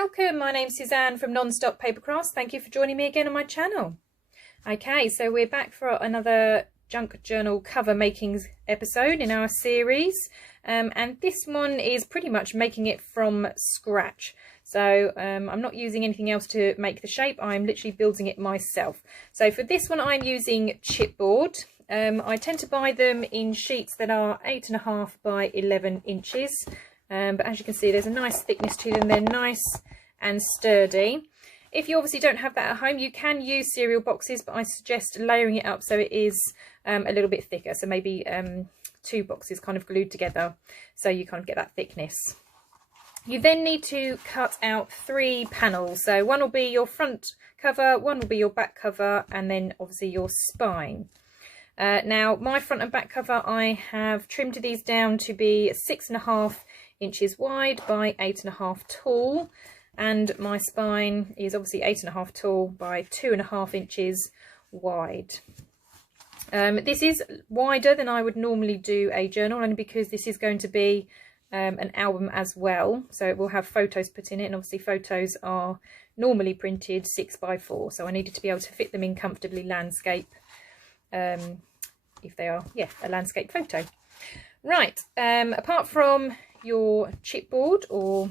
welcome. My name's Suzanne from Nonstop Papercrafts. Thank you for joining me again on my channel. Okay, so we're back for another junk journal cover making episode in our series, and this one is pretty much making it from scratch. So I'm not using anything else to make the shape. I'm literally building it myself. So for this one I'm using chipboard. I tend to buy them in sheets that are 8.5 by 11 inches. But as you can see, there's a nice thickness to them. They're nice and sturdy. If you obviously don't have that at home, you can use cereal boxes, but I suggest layering it up so it is a little bit thicker. So maybe 2 boxes kind of glued together, so you kind of get that thickness. You then need to cut out 3 panels. So one will be your front cover, one will be your back cover, and then obviously your spine. Now my front and back cover, I have trimmed these down to be 6.5 inches wide by 8.5 tall, and my spine is obviously 8.5 tall by 2.5 inches wide. This is wider than I would normally do a journal, only because this is going to be an album as well, so it will have photos put in it, and obviously photos are normally printed 6 by 4, so I needed to be able to fit them in comfortably landscape, if they are, yeah, a landscape photo. Right, apart from your chipboard or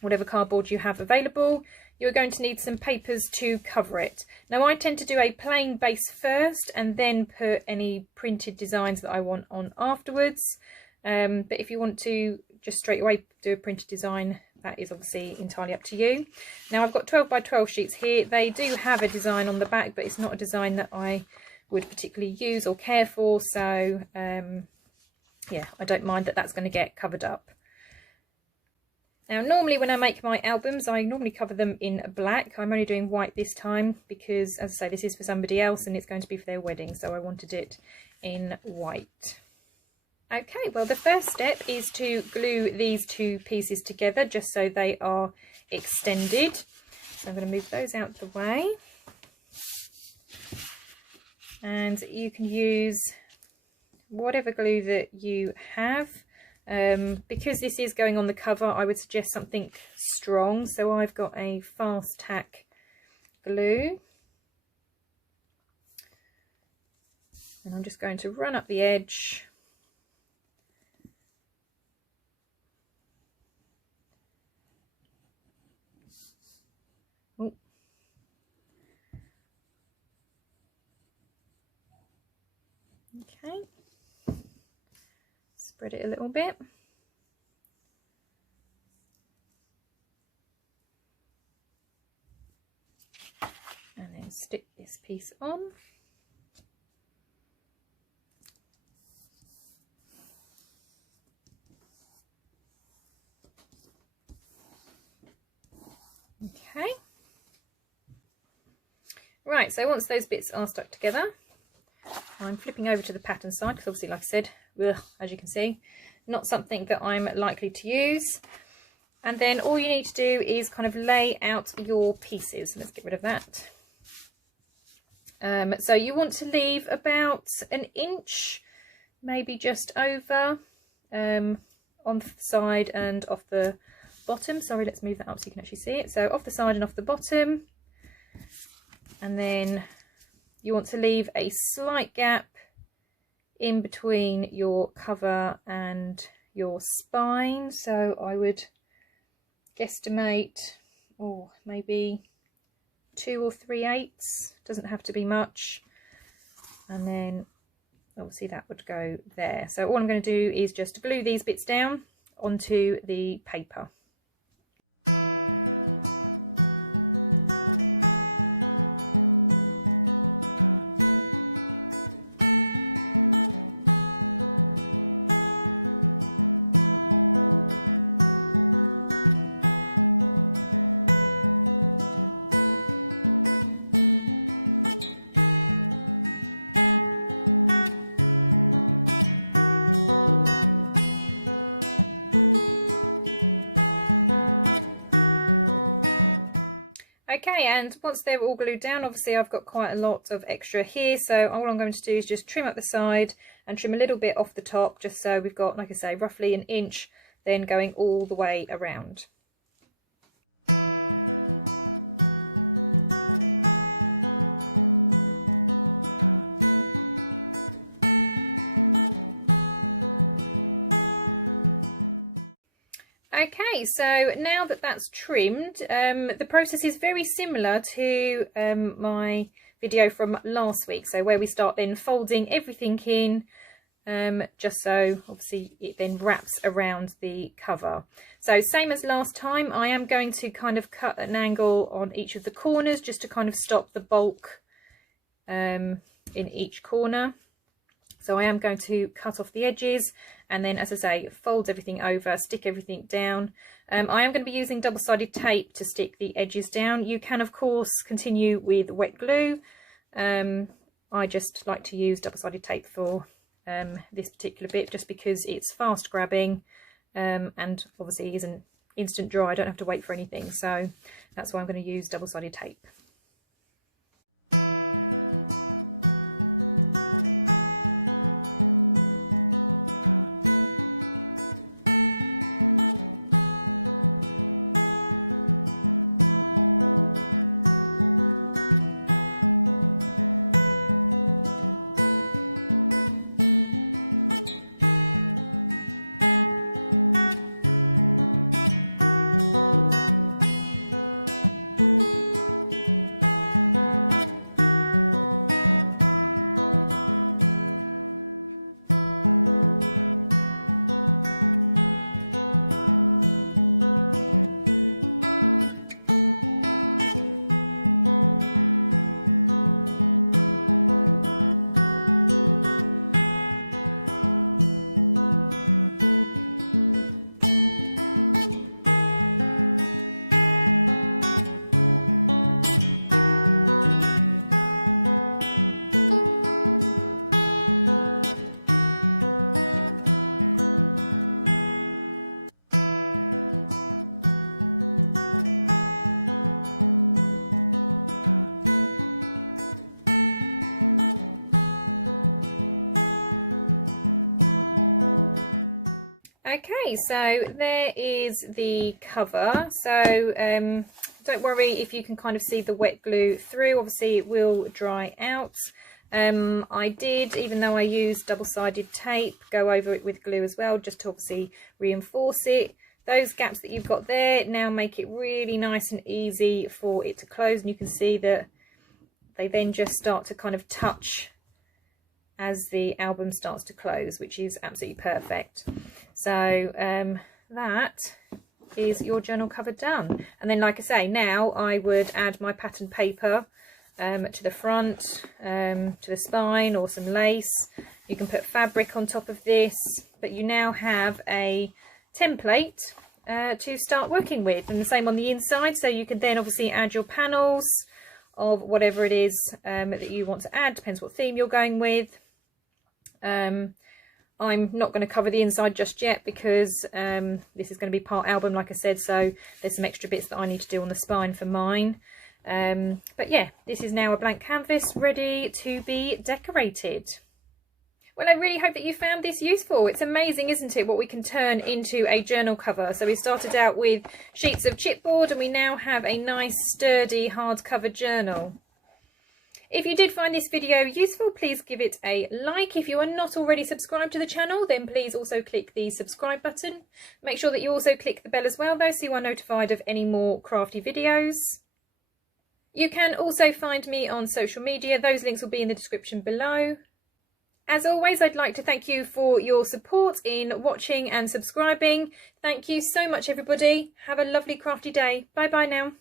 whatever cardboard you have available, you're going to need some papers to cover it. Now I tend to do a plain base first and then put any printed designs that I want on afterwards, but if you want to just straight away do a printed design, that is obviously entirely up to you. Now I've got 12 by 12 sheets here. They do have a design on the back, but it's not a design that I would particularly use or care for, so yeah, I don't mind that that's going to get covered up. Now normally when I make my albums, I normally cover them in black. I'm only doing white this time because, as I say, this is for somebody else and it's going to be for their wedding, so I wanted it in white. Okay, well the first step is to glue these 2 pieces together just so they are extended. So I'm going to move those out the way. And you can use whatever glue that you have. Because this is going on the cover, I would suggest something strong. So I've got a fast tack glue. And I'm just going to run up the edge. Okay, spread it a little bit. And then stick this piece on. Okay. Right, so once those bits are stuck together, I'm flipping over to the pattern side because obviously, like I said, as you can see, not something that I'm likely to use. And then all you need to do is kind of lay out your pieces. Let's get rid of that. So you want to leave about 1 inch, maybe just over, on the side and off the bottom. Sorry, let's move that up so you can actually see it. So off the side and off the bottom. And then you want to leave a slight gap in between your cover and your spine. So I would guesstimate, oh, maybe 2 or 3/8. Doesn't have to be much. And then obviously that would go there. So all I'm going to do is just glue these bits down onto the paper. Okay, and once they're all glued down, obviously I've got quite a lot of extra here, so all I'm going to do is just trim up the side and trim a little bit off the top, just so we've got, like I say, roughly 1 inch then going all the way around. Okay, so now that that's trimmed, the process is very similar to my video from last week. So where we start then folding everything in, just so obviously it then wraps around the cover. So same as last time, I am going to kind of cut an angle on each of the corners just to kind of stop the bulk in each corner. So I am going to cut off the edges and then, as I say, fold everything over, stick everything down. I am going to be using double-sided tape to stick the edges down. You can, of course, continue with wet glue. I just like to use double-sided tape for this particular bit just because it's fast grabbing and obviously isn't instant dry. I don't have to wait for anything. So that's why I'm going to use double-sided tape. Okay, so there is the cover. So don't worry if you can kind of see the wet glue through. Obviously it will dry out. I did, even though I used double-sided tape, go over it with glue as well, just to obviously reinforce it. Those gaps that you've got there now make it really nice and easy for it to close, and you can see that they then just start to kind of touch as the album starts to close, which is absolutely perfect. So that is your journal cover done. And then, like I say, now I would add my pattern paper to the front, to the spine, or some lace. You can put fabric on top of this, but you now have a template to start working with, and the same on the inside. So you can then obviously add your panels of whatever it is that you want to add, depends what theme you're going with. I'm not going to cover the inside just yet because this is going to be part album, like I said, so there's some extra bits that I need to do on the spine for mine. But yeah, this is now a blank canvas ready to be decorated. Well, I really hope that you found this useful. It's amazing, isn't it, what we can turn into a journal cover. So we started out with sheets of chipboard and we now have a nice sturdy hardcover journal. If you did find this video useful, please give it a like. If you are not already subscribed to the channel, then please also click the subscribe button. Make sure that you also click the bell as well, though, so you are notified of any more crafty videos. You can also find me on social media. Those links will be in the description below. As always, I'd like to thank you for your support in watching and subscribing. Thank you so much, everybody. Have a lovely crafty day. Bye bye now.